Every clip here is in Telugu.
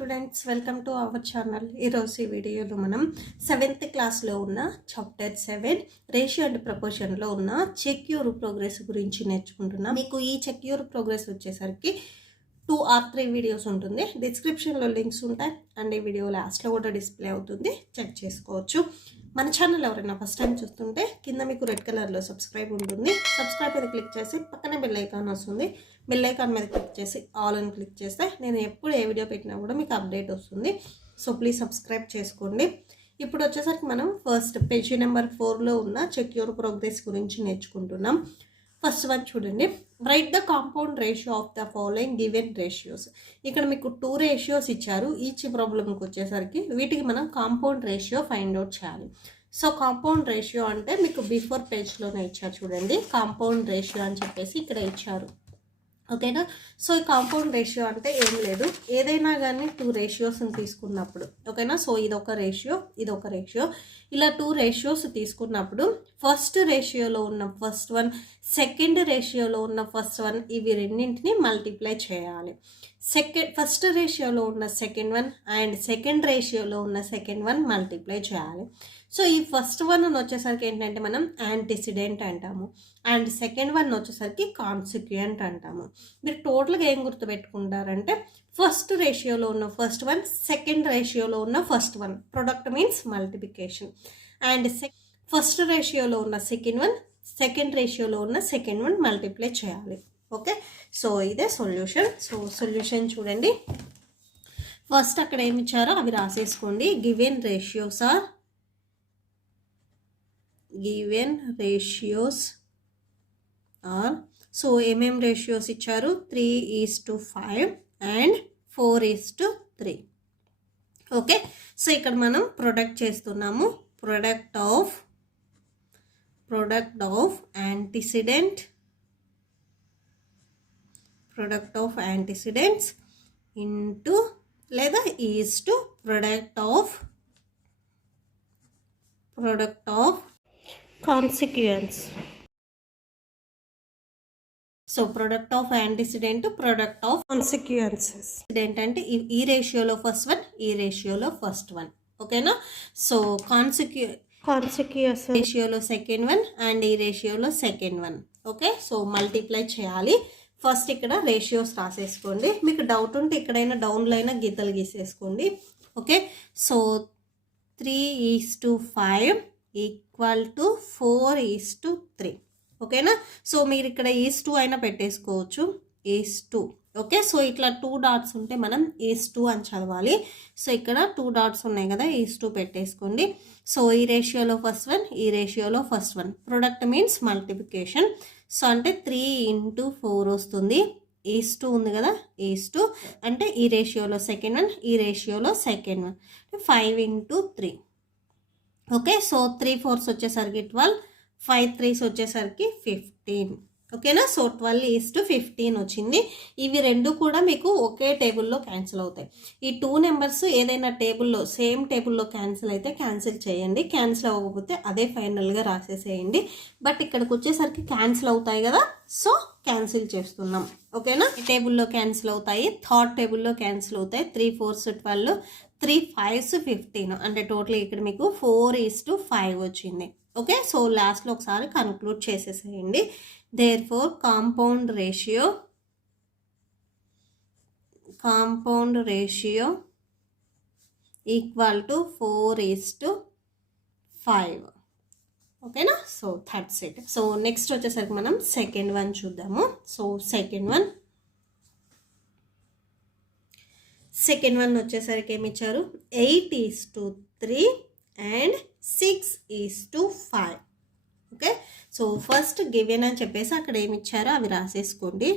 Students, welcome to our channel. ఈరోజు ఈ వీడియోలో మనం 7th క్లాస్లో ఉన్న చాప్టర్ 7 రేషియో అండ్ ప్రపోర్షన్లో ఉన్న చెక్ యువర్ ప్రోగ్రెస్ గురించి నేర్చుకుంటున్నాం. మీకు ఈ చెక్ యువర్ ప్రోగ్రెస్ వచ్చేసరికి 2 or 3 వీడియోస్ ఉంటుంది. డిస్క్రిప్షన్లో లింక్స్ ఉంటాయి అండ్ ఈ వీడియో లాస్ట్లో కూడా డిస్ప్లే అవుతుంది, చెక్ చేసుకోవచ్చు. మన ఛానల్ ఎవరైనా ఫస్ట్ టైం చూస్తుంటే కింద మీకు రెడ్ కలర్లో సబ్స్క్రైబ్ ఉంటుంది. సబ్స్క్రైబ్ మీద క్లిక్ చేసి పక్కనే బెల్ ఐకాన్ వస్తుంది. బెల్ ఐకాన్ మీద క్లిక్ చేసి ఆల్ అని క్లిక్ చేస్తే నేను ఎప్పుడు ఏ వీడియో పెట్టినా కూడా మీకు అప్డేట్ వస్తుంది. సో ప్లీజ్ సబ్స్క్రైబ్ చేసుకోండి. ఇప్పుడు వచ్చేసరికి మనం ఫస్ట్ పేజీ నెంబర్ 4లో ఉన్న చెక్ యువర్ ప్రోగ్రెస్ గురించి నేర్చుకుంటున్నాం. ఫస్ట్ వన్ చూడండి, right the compound ratio of the following given ratios. ఇక్కడ మీకు 2 రేషియోస్ ఇచ్చారు. ఈచ్ ప్రాబ్లంకి వచ్చేసరికి వీటికి మనం కాంపౌండ్ రేషియో ఫైండ్ అవుట్ చేయాలి. సో కాంపౌండ్ రేషియో అంటే మీకు బిఫోర్ పేజ్లోనే ఇచ్చారు చూడండి, కాంపౌండ్ రేషియో అని చెప్పేసి ఇక్కడ ఇచ్చారు. ఓకేనా. సో ఈ కాంపౌండ్ రేషియో అంటే ఏం లేదు, ఏదైనా కానీ 2 రేషియోస్ని తీసుకున్నప్పుడు, ఓకేనా. సో ఇదొక రేషియో, ఇదొక రేషియో, ఇలా 2 రేషియోస్ తీసుకున్నప్పుడు ఫస్ట్ రేషియోలో ఉన్న ఫస్ట్ వన్, సెకండ్ రేషియోలో ఉన్న ఫస్ట్ వన్, ఇవి రెండింటిని మల్టిప్లై చేయాలి. ఫస్ట్ రేషియోలో ఉన్న సెకండ్ వన్ అండ్ సెకండ్ రేషియోలో ఉన్న సెకండ్ వన్ మల్టిప్లై చేయాలి. సో ఈ ఫస్ట్ వన్ వచ్చేసరికి ఏంటంటే మనం యాంటిసిడెంట్ అంటాము అండ్ సెకండ్ వన్ వచ్చేసరికి కాన్సిక్వెంట్ అంటాము. మీరు టోటల్గా ఏం గుర్తుపెట్టుకుంటారంటే ఫస్ట్ రేషియోలో ఉన్న ఫస్ట్ వన్, సెకండ్ రేషియోలో ఉన్న first one, product means multiplication, and first రేషియోలో ఉన్న సెకండ్ వన్, సెకండ్ రేషియోలో ఉన్న సెకండ్ వన్ మల్టిప్లై చేయాలి. ఓకే. సో ఇదే సొల్యూషన్. సో సొల్యూషన్ చూడండి, ఫస్ట్ అక్కడ ఏమి ఇచ్చారో అవి రాసేసుకోండి. గివెన్ రేషియోస్ ఆర్ సో ఏమేం రేషియోస్ ఇచ్చారు, 3:5 అండ్ 4:3. ఓకే. సో ఇక్కడ మనం ప్రొడక్ట్ చేస్తున్నాము. ప్రొడక్ట్ ఆఫ్ యాంటిసిడెంట్స్ ఇంటూ లేదా is to product of consequence. So product of antecedent, product of consequences. అంటే ఈ రేషియోలో ఫస్ట్ వన్, ఈ రేషియోలో ఫస్ట్ వన్. ఓకేనా. సో కాన్సిక్వెన్స్ రేషియోలో సెకండ్ వన్ అండ్ ఈ రేషియోలో second one. Okay. So multiply చేయాలి. ఫస్ట్ ఇక్కడ రేషియోస్ రాసేసుకోండి. మీకు డౌట్ ఉంటే ఇక్కడైనా డౌన్లో అయినా గీతలు గీసేసుకోండి. ఓకే. So 3:5 equal to 4:3. ఓకేనా. సో మీరు ఇక్కడ ఈజ్2 అయినా పెట్టేసుకోవచ్చు, ఈజ్2. ఓకే. సో ఇట్లా 2 డాట్స్ ఉంటే మనం ఈజ్2 అని చదవాలి. సో ఇక్కడ 2 డాట్స్ ఉన్నాయి కదా, ఈజ్2 పెట్టేసుకోండి. సో ఈ రేషియోలో ఫస్ట్ వన్, ఈ రేషియోలో first one, product means multiplication. So అంటే 3:4 వస్తుంది. ఈజ్2 ఉంది కదా, ఈజ్2 అంటే ఈ రేషియోలో సెకండ్ వన్, ఈ రేషియోలో second one, 5:3. Okay. So 3 4s వచ్చేసరికి 12, 5 3s వచ్చేసరికి 15. ఓకేనా. సో 12:15 వచ్చింది. ఇవి రెండు కూడా మీకు ఒకే టేబుల్లో క్యాన్సిల్ అవుతాయి. ఈ 2 నెంబర్స్ ఏదైనా టేబుల్లో, సేమ్ టేబుల్లో క్యాన్సిల్ అయితే క్యాన్సిల్ చేయండి, క్యాన్సిల్ అవ్వకపోతే అదే ఫైనల్గా రాసేసేయండి. బట్ ఇక్కడికి వచ్చేసరికి క్యాన్సిల్ అవుతాయి కదా, సో క్యాన్సిల్ చేస్తున్నాం. ఓకేనా. ఈ టేబుల్లో క్యాన్సిల్ అవుతాయి, థర్డ్ టేబుల్లో క్యాన్సిల్ అవుతాయి. 3 4s 12, 3 5s 15, అంటే టోటల్ ఇక్కడ మీకు 4:5 వచ్చింది. ఓకే. సో లాస్ట్లో ఒకసారి కన్క్లూడ్ చేసేసేయండి. therefore compound ratio equal to 4:5. ఓకేనా. So that's it. So next వచ్చేసరికి మనం సెకండ్ వన్ చూద్దాము. సో సెకండ్ వన్ వచ్చేసరికి ఏమి ఇచ్చారు, 8:3 and 6:5. Okay. So first given అని చెప్పేసి అక్కడ ఏమి ఇచ్చారో అవి రాసేసుకోండి.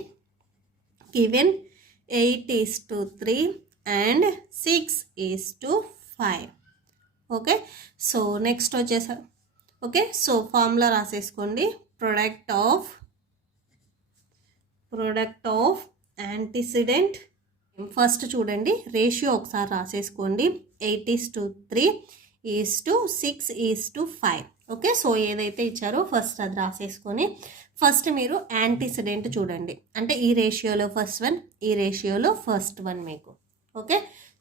Given 8:3 and 6:5. Okay. So next వచ్చేసరికి ఓకే. సో ఫార్ములా రాసేసుకోండి. Product of antecedent. ఫస్ట్ చూడండి, రేషియో ఒకసారి రాసేసుకోండి. 8:3 6:5. ఓకే. సో ఏదైతే ఇచ్చారో ఫస్ట్ అది రాసేసుకొని ఫస్ట్ మీరు యాంటిసిడెంట్ చూడండి, అంటే ఈ రేషియోలో ఫస్ట్ వన్, ఈ రేషియోలో ఫస్ట్ వన్ మీకు. Okay.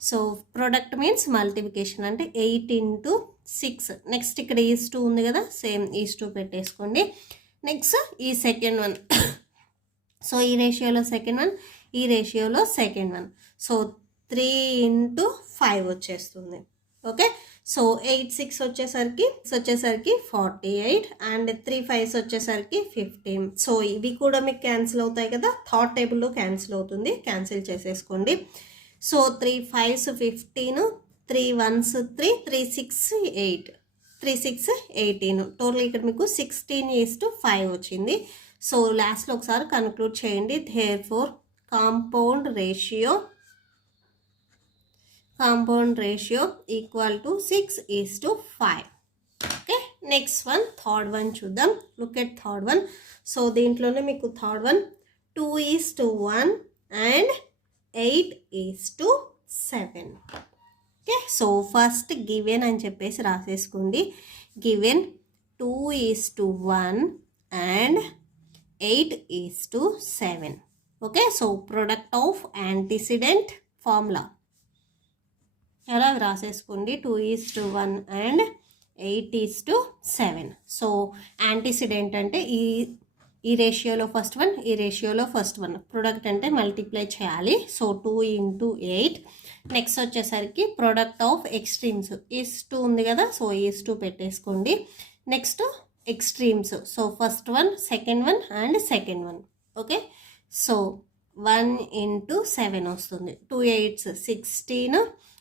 So product means multiplication అంటే 8 into 6. నెక్స్ట్ ఇక్కడ ఈస్ 2 ఉంది కదా, సేమ్ ఈస్ 2 పెట్టేసుకోండి. నెక్స్ట్ ఈ సెకండ్ వన్, సో ఈ రేషియోలో సెకండ్ వన్, ఈ రేషియోలో సెకండ్ వన్. సో 3 into 5 వచ్చేస్తుంది. ఓకే. సో 8 6 వచ్చేసరికి 48 అండ్ 3 5 వచ్చేసరికి 15. సో ఇవి కూడా మీకు క్యాన్సిల్ అవుతాయి కదా, థర్డ్ టేబుల్లో క్యాన్సిల్ అవుతుంది, క్యాన్సిల్ చేసేసుకోండి. So 3 5s 15, 3 1s 3, 3 6 8, 3 6 18. టోటల్ ఇక్కడ మీకు 16:5 వచ్చింది. సో లాస్ట్లో ఒకసారి కన్క్లూడ్ చేయండి. therefore compound ratio equal to 6:5. Okay. Next one, third one చూద్దాం. Look at third one. So దీంట్లోనే మీకు third one 2:1 and 8:7. Okay. So first given అని చెప్పేసి రాసేసుకోండి. Given 2:1 and 8:7. Okay. So product of antecedent formula ఎలా రాసేసుకోండి. 2:1 అండ్ 8:7. సో యాంటిసిడెంట్ అంటే ఈ రేషియోలో ఫస్ట్ వన్, ఈ రేషియోలో ఫస్ట్ వన్. ప్రొడక్ట్ అంటే మల్టిప్లై చేయాలి. So 2 into 8. నెక్స్ట్ వచ్చేసరికి ప్రొడక్ట్ ఆఫ్ ఎక్స్ట్రీమ్స్ ఈస్ 2 ఉంది కదా, సో ఈస్ 2 పెట్టేసుకోండి. Next extremes, so first one, second one and second one. Okay. So 1 into 7 వస్తుంది. 2 8s 16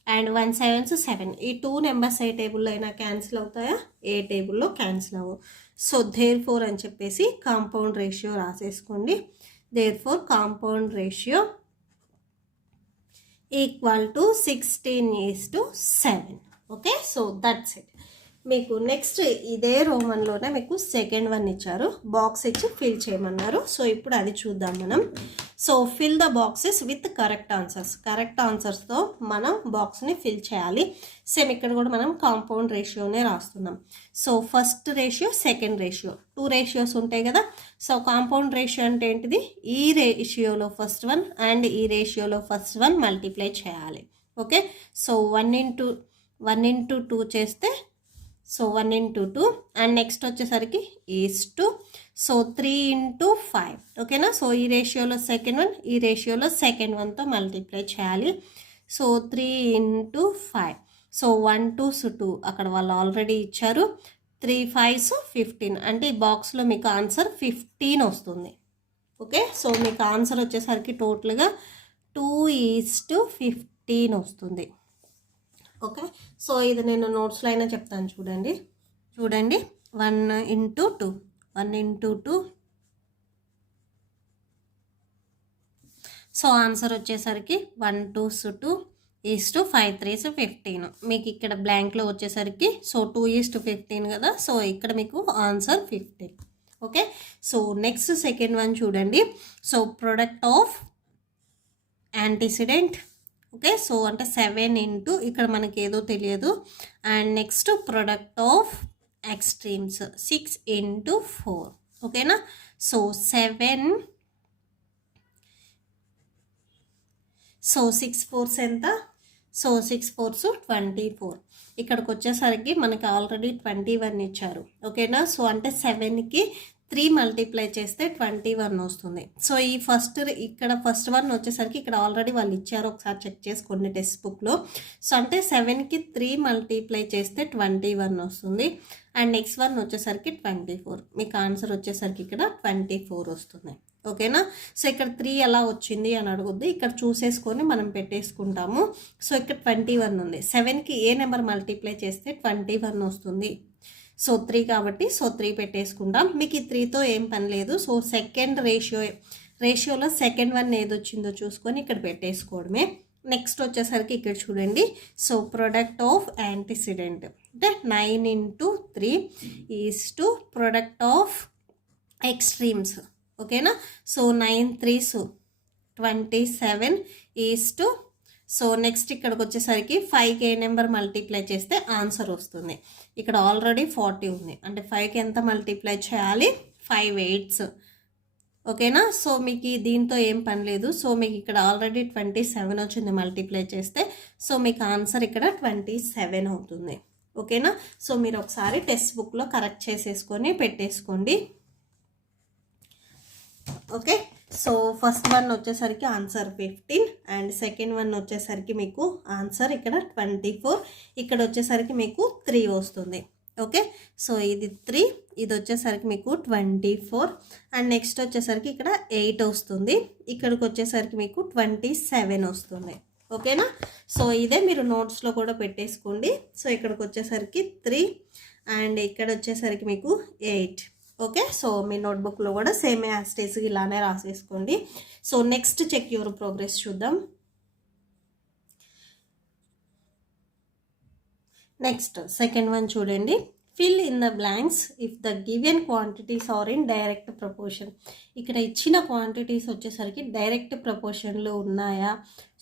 అండ్ 1 7s 7. ఈ 2 నెంబర్స్ ఏ టేబుల్లో అయినా క్యాన్సిల్ అవుతాయా? ఏ టేబుల్లో క్యాన్సిల్ అవ్వవు. సో therefore అని చెప్పేసి కాంపౌండ్ రేషియో రాసేసుకోండి. therefore compound ratio equal to 16:7. Okay. So that's it. మీకు నెక్స్ట్ ఇదే రోమన్లోనే మీకు సెకండ్ వన్ ఇచ్చారు, బాక్స్ ఇచ్చి ఫిల్ చేయమన్నారు. సో ఇప్పుడు అది చూద్దాం మనం. So fill the boxes with correct answers. Correct ఆన్సర్స్తో మనం బాక్స్ని ఫిల్ చేయాలి. సేమ్ ఇక్కడ కూడా మనం కాంపౌండ్ రేషియోనే రాస్తున్నాం. So first ratio, second ratio, 2 ratios ఉంటాయి కదా. సో కాంపౌండ్ రేషియో అంటే ఏంటిది? ఈ రేషియోలో ఫస్ట్ వన్ అండ్ ఈ రేషియోలో ఫస్ట్ వన్ మల్టిప్లై చేయాలి. ఓకే. సో 1 into 2 చేస్తే సో 1 into 2 అండ్ నెక్స్ట్ వచ్చేసరికి ఈస్ 2. So 3 into 5. ఓకేనా. సో ఈ రేషియోలో సెకండ్ వన్, ఈ రేషియోలో సెకండ్ వన్తో మల్టిప్లై చేయాలి. So 3 into 5. సో 1 2s 2 అక్కడ వాళ్ళు ఆల్రెడీ ఇచ్చారు. 3 5s 15 అంటే ఈ బాక్స్లో మీకు ఆన్సర్ 15 వస్తుంది. ఓకే. సో మీకు ఆన్సర్ వచ్చేసరికి టోటల్గా 2:15 వస్తుంది. ఓకే. సో ఇది నేను నోట్స్లో అయినా చెప్తాను, చూడండి 1 into 2, 1 into 2. సో ఆన్సర్ వచ్చేసరికి 1 2s 2 5 3s 15. మీకు ఇక్కడ బ్లాంక్లో వచ్చేసరికి సో 2:15 కదా, సో ఇక్కడ మీకు answer 15. Okay. So next second one చూడండి. So product of antecedent. Okay. So అంటే 7 into ఇక్కడ మనకి ఏదో తెలియదు. And next product of extremes 6 into 4. ఓకేనా. సో 7, సో 6 4s ఎంత? So 6 4s 24. ఇక్కడికి వచ్చేసరికి మనకి ఆల్రెడీ 21 ఇచ్చారు. ఓకేనా. సో అంటే 7కి 3 మల్టిప్లై చేస్తే 21 వస్తుంది. సో ఈ ఇక్కడ ఫస్ట్ వన్ వచ్చేసరికి ఇక్కడ ఆల్రెడీ వాళ్ళు ఇచ్చారు, ఒకసారి చెక్ చేసుకోండి టెక్స్ట్ బుక్లో. సో అంటే 7కి 3 మల్టిప్లై చేస్తే 21 వస్తుంది. అండ్ నెక్స్ట్ వన్ వచ్చేసరికి 24. మీకు ఆన్సర్ వచ్చేసరికి ఇక్కడ 24 వస్తుంది. ఓకేనా. సో ఇక్కడ 3 ఎలా వచ్చింది అని అడుగుద్ది, ఇక్కడ చూసేసుకొని మనం పెట్టేసుకుంటాము. సో ఇక్కడ 21 ఉంది. 7కి ఏ నెంబర్ మల్టిప్లై చేస్తే 21 వస్తుంది? సో 3 కాబట్టి సో 3 పెట్టేసుకుంటాం. మీకు ఈ 3తో ఏం పని లేదు. సో సెకండ్ రేషియోలో సెకండ్ వన్ ఏది వచ్చిందో చూసుకొని ఇక్కడ పెట్టేసుకోవడమే. నెక్స్ట్ వచ్చేసరికి ఇక్కడ చూడండి. సో ప్రొడక్ట్ ఆఫ్ యాంటిసిడెంట్ అంటే 9 into 3 is to product of extremes. ఓకేనా. So 9 3s 27 is to so next ఇక్కడికి వచ్చేసరికి 5కి ఏ నెంబర్ మల్టిప్లై చేస్తే ఆన్సర్ వస్తుంది? ఇక్కడ ఆల్రెడీ 40 ఉంది. అంటే 5కి ఎంత మల్టిప్లై చేయాలి? 5 8s ఓకేనా. సో మీకు దీంతో ఏం పని లేదు. సో మీకు ఇక్కడ ఆల్రెడీ 27 వచ్చింది మల్టిప్లై చేస్తే. సో మీకు ఆన్సర్ ఇక్కడ 27 అవుతుంది. ఓకేనా. సో మీరు ఒకసారి టెక్స్ట్ బుక్లో కరెక్ట్ చేసేసుకొని పెట్టేసుకోండి. ఓకే. సో ఫస్ట్ వన్ వచ్చేసరికి ఆన్సర్ 15 అండ్ సెకండ్ వన్ వచ్చేసరికి మీకు ఆన్సర్ ఇక్కడ 24, ఇక్కడ వచ్చేసరికి మీకు 3 వస్తుంది. ఓకే. సో ఇది 3, ఇది వచ్చేసరికి మీకు 24 అండ్ నెక్స్ట్ వచ్చేసరికి ఇక్కడ 8 వస్తుంది, ఇక్కడికి వచ్చేసరికి మీకు 27 వస్తుంది. ఓకేనా. సో ఇదే మీరు నోట్స్లో కూడా పెట్టేసుకోండి. సో ఇక్కడికి వచ్చేసరికి 3 అండ్ ఇక్కడ వచ్చేసరికి మీకు 8. ఓకే. సో మీ నోట్బుక్లో కూడా సేమ్ యాజ్ ఇట్ ఈజ్ ఇలానే రాసేసుకోండి. So next check your progress చూద్దాం. నెక్స్ట్ సెకండ్ వన్ చూడండి. Fill in the blanks if the given quantities are in direct proportion. ఇక్కడ ఇచ్చిన క్వాంటిటీస్ వచ్చేసరికి డైరెక్ట్ ప్రపోర్షన్లో ఉన్నాయా?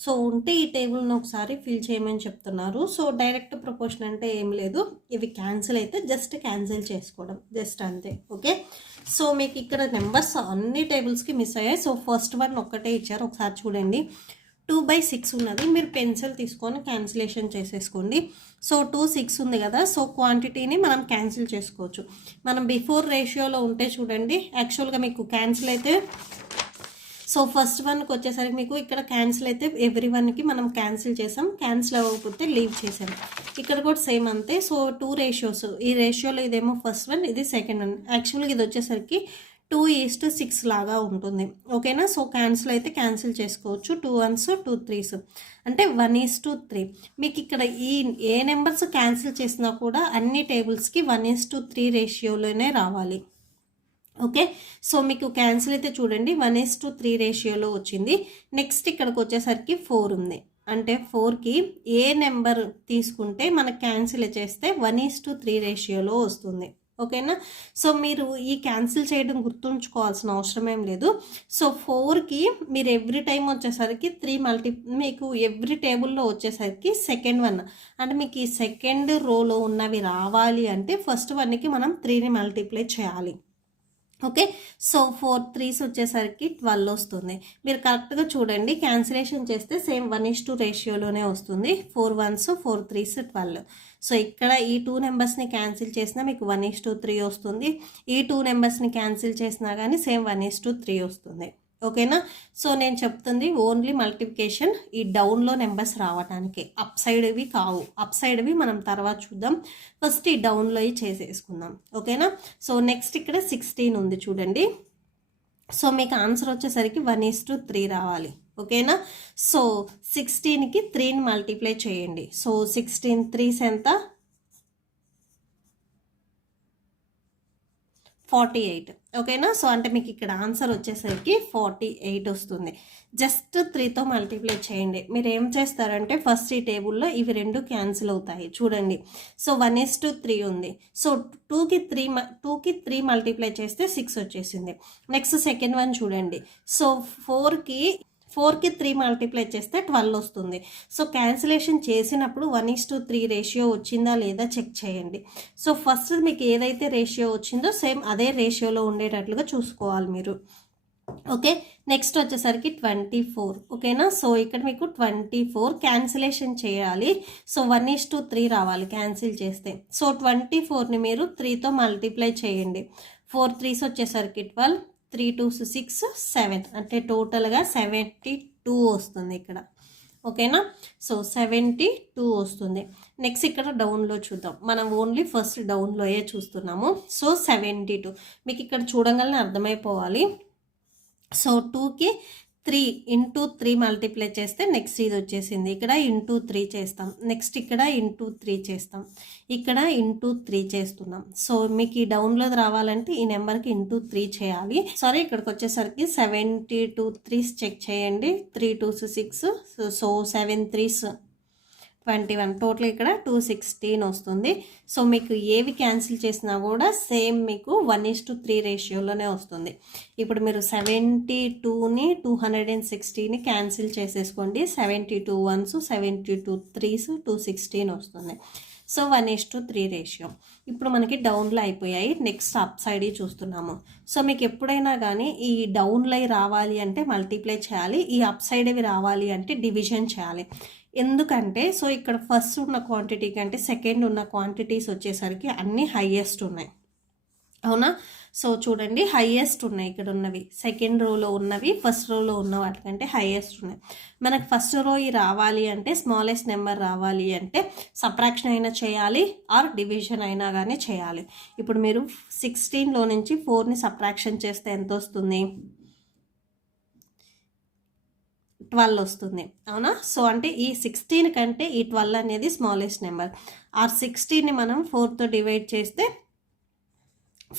సో ఉంటే ఈ టేబుల్ని ఒకసారి ఫిల్ చేయమని చెప్తున్నారు. సో డైరెక్ట్ ప్రపోర్షన్ అంటే ఏం లేదు, ఇవి క్యాన్సిల్ అయితే జస్ట్ క్యాన్సిల్ చేసుకోవడం, జస్ట్ అంతే. ఓకే. సో మీకు ఇక్కడ నెంబర్స్ అన్ని టేబుల్స్కి మిస్ అయ్యాయి. సో ఫస్ట్ వన్ ఒక్కటే ఇచ్చారు, ఒకసారి చూడండి. 2/6 ఉన్నది, మీరు పెన్సిల్ తీసుకొని క్యాన్సిలేషన్ చేసేసుకోండి. సో 2/6 ఉంది కదా, సో క్వాంటిటీని మనం క్యాన్సిల్ చేసుకోవచ్చు. మనం బిఫోర్ రేషియోలో ఉంటే చూడండి, యాక్చువల్గా మీకు క్యాన్సిల్ అయితే సో ఫస్ట్ వన్కి వచ్చేసరికి మీకు ఇక్కడ క్యాన్సిల్ అయితే ఎవ్రీ వన్కి మనం క్యాన్సిల్ చేసాం, క్యాన్సిల్ అవ్వకపోతే లీవ్ చేసాం. ఇక్కడ కూడా సేమ్ అంతే. సో 2 రేషియోస్, ఈ రేషియోలో ఇదేమో ఫస్ట్ వన్, ఇది సెకండ్ వన్. యాక్చువల్గా ఇది వచ్చేసరికి 2:6 లాగా ఉంటుంది. ఓకేనా. సో క్యాన్సిల్ అయితే క్యాన్సిల్ చేసుకోవచ్చు. 2 1s 2 3s అంటే 1:3. మీకు ఇక్కడ ఈ ఏ నెంబర్స్ క్యాన్సిల్ చేసినా కూడా అన్ని టేబుల్స్కి 1:3 రేషియోలోనే రావాలి. ఓకే. సో మీకు క్యాన్సిల్ అయితే చూడండి 1:3 రేషియోలో వచ్చింది. నెక్స్ట్ ఇక్కడికి వచ్చేసరికి 4 ఉంది, అంటే 4కి ఏ నెంబర్ తీసుకుంటే మనకు క్యాన్సిల్ చేస్తే 1:3 రేషియోలో వస్తుంది. ఓకేనా. సో మీరు ఈ క్యాన్సిల్ చేయడం గుర్తుంచుకోవాల్సిన అవసరం ఏం లేదు. సో 4కి మీరు ఎవ్రీ టైం వచ్చేసరికి 3 మీకు ఎవ్రీ టేబుల్లో వచ్చేసరికి సెకండ్ వన్, అంటే మీకు ఈ సెకండ్ రోలో ఉన్నవి రావాలి అంటే ఫస్ట్ వన్కి మనం 3ని మల్టిప్లై చేయాలి. ఓకే. సో 4 3s వచ్చేసరికి 12 వస్తుంది. మీరు కరెక్ట్గా చూడండి, క్యాన్సిలేషన్ చేస్తే సేమ్ 1:2 రేషియోలోనే వస్తుంది. 4 1s 4 3s 12. సో ఇక్కడ ఈ 2 నెంబర్స్ని క్యాన్సిల్ చేసినా మీకు 1:3 వస్తుంది, ఈ 2 నెంబర్స్ని క్యాన్సిల్ చేసినా కానీ సేమ్ 1:3 వస్తుంది. ఓకేనా. సో నేను చెప్తుంది ఓన్లీ మల్టిప్లికేషన్ ఈ డౌన్లో నెంబర్స్ రావడానికి, అప్ సైడ్వి కావు. అప్ సైడ్వి మనం తర్వాత చూద్దాం, ఫస్ట్ ఈ డౌన్లో చేసేసుకుందాం. ఓకేనా. సో నెక్స్ట్ ఇక్కడ 16 ఉంది చూడండి. సో మీకు ఆన్సర్ వచ్చేసరికి 1:3 రావాలి. ఓకేనా. సో 16కి 3ని మల్టిప్లై చేయండి. సో 16 3s ఎంత? 48. ఓకేనా. సో అంటే మీకు ఇక్కడ ఆన్సర్ వచ్చేసరికి 48 వస్తుంది. జస్ట్ 3తో మల్టిప్లై చేయండి. మీరు ఏం చేస్తారంటే ఫస్ట్ ఈ టేబుల్లో ఇవి 2 క్యాన్సిల్ అవుతాయి చూడండి. సో 1:3 ఉంది. సో 2కి 3 మల్టిప్లై చేస్తే 6 వచ్చేసింది. నెక్స్ట్ సెకండ్ వన్ చూడండి. సో 4కి 3 మల్టిప్లై చేస్తే 12 వస్తుంది. సో క్యాన్సిలేషన్ చేసినప్పుడు 1:3 రేషియో వచ్చిందా లేదా చెక్ చేయండి. సో ఫస్ట్ మీకు ఏదైతే రేషియో వచ్చిందో సేమ్ అదే రేషియోలో ఉండేటట్లుగా చూసుకోవాలి మీరు. ఓకే. నెక్స్ట్ వచ్చేసరికి 24. ఓకేనా. సో ఇక్కడ మీకు 24 క్యాన్సిలేషన్ చేయాలి. సో 1:3 రావాలి క్యాన్సిల్ చేస్తే. సో 24ని మీరు 3తో మల్టిప్లై చేయండి. 4 3s వచ్చేసరికి 12, 3 2s 6 7, అంటే టోటల్గా 72 వస్తుంది ఇక్కడ. ఓకేనా. సో 72 వస్తుంది. నెక్స్ట్ ఇక్కడ డౌన్లో చూద్దాం, మనం ఓన్లీ ఫస్ట్ డౌన్లోయే చూస్తున్నాము. సో 72 మీకు ఇక్కడ చూడగానే అర్థమైపోవాలి. సో 2కి 3 ఇంటూ 3 మల్టిప్లై చేస్తే నెక్స్ట్ ఇది వచ్చేసింది. ఇక్కడ ఇంటూ 3 చేస్తాం, నెక్స్ట్ ఇక్కడ ఇంటూ 3 చేస్తాం, ఇక్కడ ఇంటూ 3 చేస్తున్నాం. సో మీకు ఈ డౌన్లో రావాలంటే ఈ నెంబర్కి ఇంటూ 3 చేయాలి. సారీ, ఇక్కడికి వచ్చేసరికి 72 3s చెక్ చేయండి. 3 2s 6, సో 7 3s 21, టోటల్ ఇక్కడ 216 వస్తుంది. సో మీకు ఏవి క్యాన్సిల్ చేసినా కూడా సేమ్ మీకు 1:3 రేషియోలోనే వస్తుంది. ఇప్పుడు మీరు 72ని 260ని క్యాన్సిల్ చేసేసుకోండి. 72 1s 72 3s 216 వస్తుంది. So 1:3 ratio. ఇప్పుడు మనకి డౌన్లో అయిపోయాయి, నెక్స్ట్ అప్ సైడ్ చూస్తున్నాము. సో మీకు ఎప్పుడైనా కానీ ఈ డౌన్లో రావాలి అంటే మల్టిప్లై చేయాలి, ఈ అప్ సైడ్వి రావాలి అంటే డివిజన్ చేయాలి. ఎందుకంటే సో ఇక్కడ ఫస్ట్ ఉన్న క్వాంటిటీ కంటే సెకండ్ ఉన్న క్వాంటిటీస్ వచ్చేసరికి అన్నీ హైయెస్ట్ ఉన్నాయి, అవునా? సో చూడండి, హైయెస్ట్ ఉన్నాయి ఇక్కడ ఉన్నవి, సెకండ్ రోలో ఉన్నవి ఫస్ట్ రోలో ఉన్న వాటికంటే హైయెస్ట్ ఉన్నాయి. మనకు ఫస్ట్ రో రావాలి అంటే స్మాలెస్ట్ నెంబర్ రావాలి అంటే సబ్ట్రాక్షన్ అయినా చేయాలి ఆర్ డివిజన్ అయినా కానీ చేయాలి. ఇప్పుడు మీరు 16లో నుంచి 4ని సబ్ట్రాక్షన్ చేస్తే ఎంత వస్తుంది? 12 వస్తుంది, అవునా? సో అంటే ఈ 16 కంటే ఈ 12 అనేది స్మాలెస్ట్ నెంబర్. ఆర్ 16ని మనం 4తో డివైడ్ చేస్తే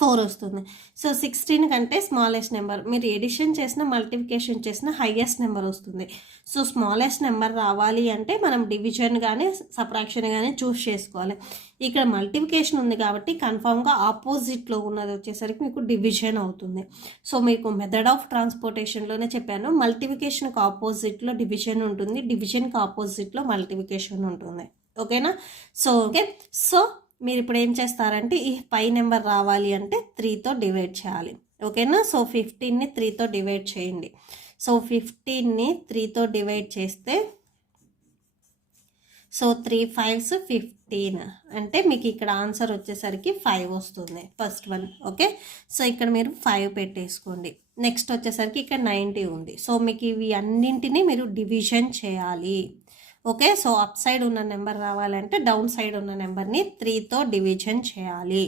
4 వస్తుంది. సో 16 కంటే స్మాలెస్ట్ నెంబర్, మీరు ఎడిషన్ చేసిన మల్టిప్లికేషన్ చేసిన హైయెస్ట్ నెంబర్ వస్తుంది. సో స్మాలెస్ట్ నెంబర్ రావాలి అంటే మనం డివిజన్ కానీ సబ్ట్రాక్షన్ కానీ చూస్ చేసుకోవాలి. ఇక్కడ మల్టిప్లికేషన్ ఉంది కాబట్టి కన్ఫామ్గా ఆపోజిట్లో ఉన్నది వచ్చేసరికి మీకు డివిజన్ అవుతుంది. సో మీకు మెథడ్ ఆఫ్ ట్రాన్స్పోర్టేషన్లోనే చెప్పాను, మల్టిప్లికేషన్కి ఆపోజిట్లో డివిజన్ ఉంటుంది, డివిజన్కి ఆపోజిట్లో మల్టిప్లికేషన్ ఉంటుంది. ఓకేనా? సో ఓకే, సో మీరు ఇప్పుడు ఏం చేస్తారంటే ఈ పై నెంబర్ రావాలి అంటే 3తో డివైడ్ చేయాలి. ఓకేనా? సో 15ని 3తో డివైడ్ చేయండి. సో 15ని 3తో డివైడ్ చేస్తే సో 3 5s 15 అంటే మీకు ఇక్కడ ఆన్సర్ వచ్చేసరికి 5 వస్తుంది, ఫస్ట్ వన్. ఓకే, సో ఇక్కడ మీరు 5 పెట్టేసుకోండి. నెక్స్ట్ వచ్చేసరికి ఇక్కడ 90 ఉంది. సో మీకు ఇవి అన్నింటినీ మీరు డివిజన్ చేయాలి. ఓకే, సో అప్ సైడ్ ఉన్న నెంబర్ రావాలంటే డౌన్ సైడ్ ఉన్న నెంబర్ని 3తో డివిజన్ చేయాలి.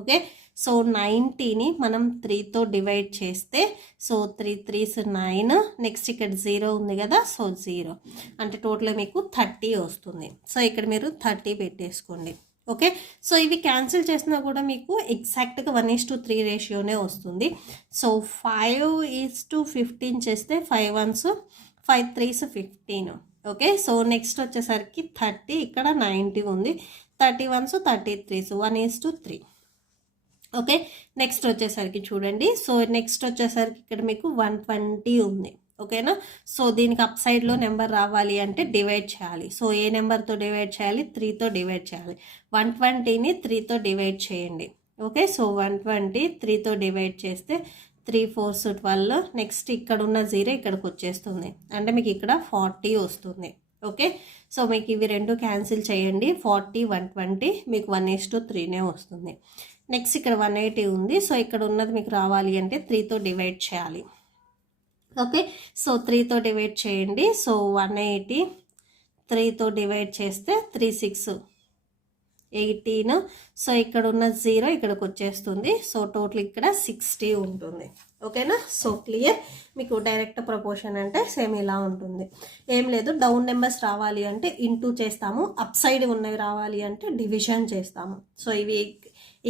ఓకే, సో 90ని మనం 3తో డివైడ్ చేస్తే సో 3 3s 9, నెక్స్ట్ ఇక్కడ 0 ఉంది కదా, సో 0 అంటే టోటల్ మీకు 30 వస్తుంది. సో ఇక్కడ మీరు 30 పెట్టేసుకోండి. ఓకే, సో ఇవి క్యాన్సిల్ చేసినా కూడా మీకు ఎగ్జాక్ట్గా 1:3 రేషియోనే వస్తుంది. సో 5:15 చేస్తే 5 1s 5 3s 15. Okay, so next వచ్చేసరికి 30, ఇక్కడ 90 ఉంది, 31s 33s 1:3. ఓకే, నెక్స్ట్ వచ్చేసరికి చూడండి, సో నెక్స్ట్ వచ్చేసరికి ఇక్కడ మీకు 120 ఉంది. ఓకేనా? సో దీనికి అప్ సైడ్లో నెంబర్ రావాలి అంటే డివైడ్ చేయాలి. సో ఏ నెంబర్తో డివైడ్ చేయాలి? 3తో డివైడ్ చేయాలి. 120ని 3తో డివైడ్ చేయండి. ఓకే, సో 120 3తో డివైడ్ చేస్తే 3 4s 12, నెక్స్ట్ ఇక్కడ ఉన్న 0 ఇక్కడికి వచ్చేస్తుంది, అంటే మీకు ఇక్కడ 40 వస్తుంది. ఓకే, సో మీకు ఇవి రెండు క్యాన్సిల్ చేయండి, 40 120 మీకు 1:3నే వస్తుంది. నెక్స్ట్ ఇక్కడ 180 ఉంది. సో ఇక్కడ ఉన్నది మీకు రావాలి అంటే 3తో డివైడ్ చేయాలి. ఓకే, సో 3తో డివైడ్ చేయండి. సో 180 3తో డివైడ్ చేస్తే 3 6 18, సో ఇక్కడ ఉన్న 0 ఇక్కడికి వచ్చేస్తుంది. సో టోటల్ ఇక్కడ 60 ఉంటుంది. ఓకేనా? So clear. మీకు డైరెక్ట్ ప్రపోర్షన్ అంటే సేమ్ ఇలా ఉంటుంది, ఏం లేదు. డౌన్ నెంబర్స్ రావాలి అంటే ఇంటూ చేస్తాము, అప్ సైడ్ ఉన్నవి రావాలి అంటే డివిజన్ చేస్తాము. సో ఇవి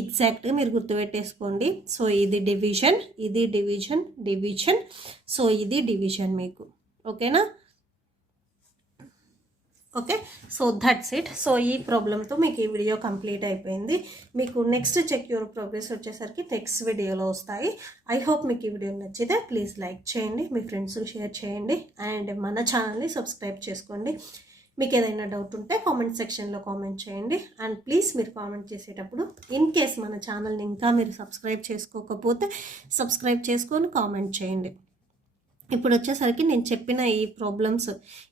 ఎగ్జాక్ట్గా మీరు గుర్తుపెట్టేసుకోండి. సో ఇది డివిజన్, ఇది డివిజన్, డివిజన్, సో ఇది డివిజన్ మీకు. ఓకేనా? Okay, so that's it. So ఈ ప్రాబ్లంతో మీకు ఈ వీడియో కంప్లీట్ అయిపోయింది. మీకు నెక్స్ట్ చెక్ యువర్ ప్రోగ్రెస్ వచ్చేసరికి నెక్స్ట్ వీడియోలో వస్తాయి. ఐ హోప్ మీకు ఈ వీడియో నచ్చితే ప్లీజ్ లైక్ చేయండి, మీ ఫ్రెండ్స్కి షేర్ చేయండి, అండ్ మన ఛానల్ని సబ్స్క్రైబ్ చేసుకోండి. మీకు ఏదైనా డౌట్ ఉంటే కామెంట్ సెక్షన్లో కామెంట్ చేయండి. అండ్ ప్లీజ్ మీరు కామెంట్ చేసేటప్పుడు ఇన్ కేస్ మన ఛానల్ని ఇంకా మీరు సబ్స్క్రైబ్ చేసుకోకపోతే సబ్స్క్రైబ్ చేసుకొని కామెంట్ చేయండి. ఇప్పుడు వచ్చేసరికి నేను చెప్పిన ఈ ప్రాబ్లమ్స్,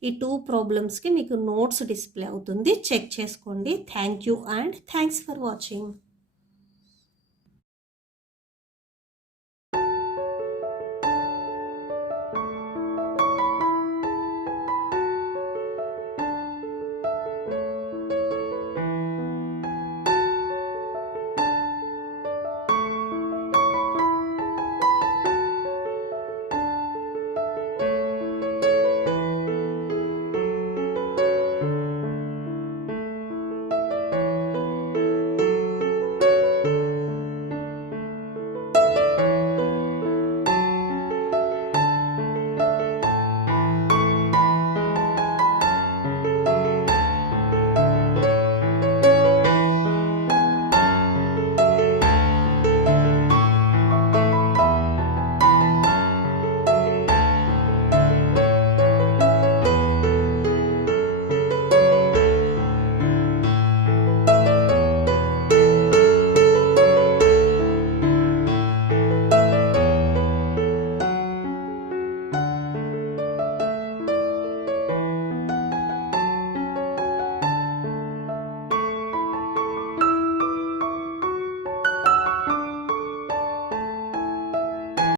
ఈ 2 ప్రాబ్లమ్స్కి మీకు నోట్స్ డిస్ప్లే అవుతుంది, చెక్ చేసుకోండి. Thank you and thanks for watching.